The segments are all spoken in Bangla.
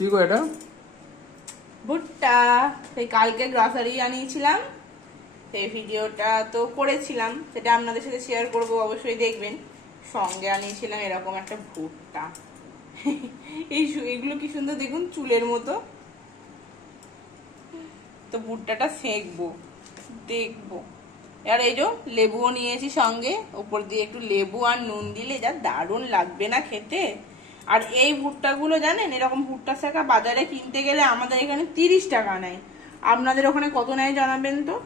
কি গো এটা? ভুট্টা। সেই কালকে গ্রসারি আনিয়েছিলাম, সেই ভিডিওটা তো করেছিলাম, সেটা আপনাদের সাথে শেয়ার করব, অবশ্যই দেখবেন। সঙ্গে আনিয়েছিলাম এরকম একটা ভুট্টা। এইগুলো কি সুন্দর দেখুন, চুলের মতো। তো ভুট্টাটা সেঁকবো, দেখবো। আর এই যে লেবুও নিয়েছি সঙ্গে, উপর দিয়ে একটু লেবু আর নুন দিলে যা দারুণ লাগবে না খেতে। আর এই ভুট্টাগুলো জানেন, এরকম ভুট্টা শাকা বাজারে কিনতে গেলে আমাদের এখানে 30 টাকা নেয়। আপনাদের ওখানে কত নেয় জানাবেন তো।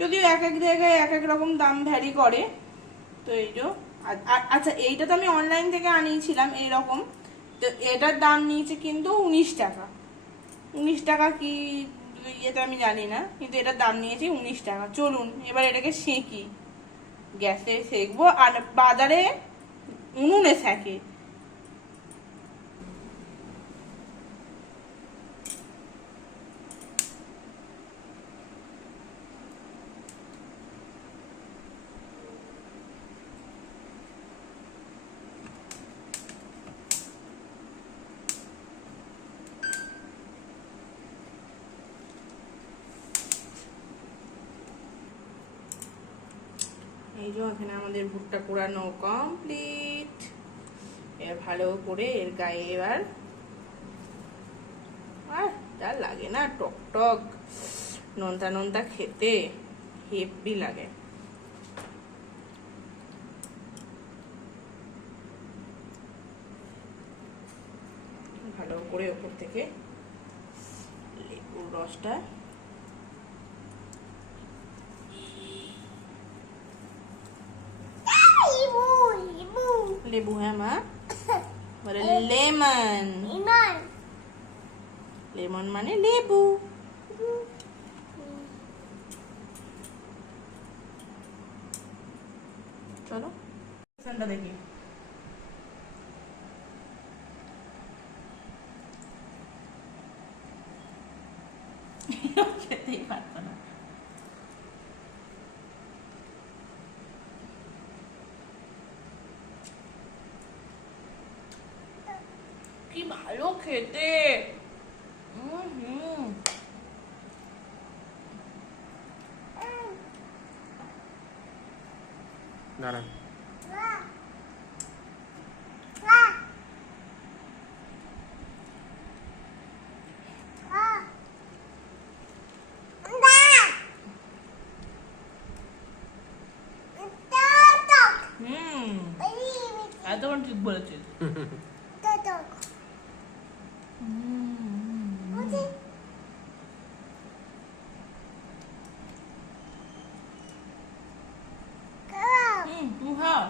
যদিও এক এক জায়গায় এক এক রকম দাম ভ্যারি করে। তো এই যে, আচ্ছা এইটা তো আমি অনলাইন থেকে আনিয়েছিলাম এইরকম। তো এটার দাম নিয়েছে কিন্তু 19 টাকা। 19 টাকা কি ইয়েটা আমি জানি না, কিন্তু এটার দাম নিয়েছে 19 টাকা। চলুন এবার এটাকে সেঁকি, গ্যাসে সেঁকবো। আর বাজারে উনুনে সেঁকে। এই যে এখানে আমাদের ভুট্টা পোড়ানো কমপ্লিট। এবার ভালো করে এর গায়ে এবার যা লাগে না, টক টক নোনতা নোনতা খেতে হেব্বি লাগে। ভালো করে ওপর থেকে লেবুর রসটা লেবু, হ্যাঁ মা বলে লেমন। লেমন মানে লেবু। চলো দেখি। খেতেই পারতো না। কি ভালো খেতে। দাঁড়ান। একদম ঠিক বলেছিস। হ্যাঁ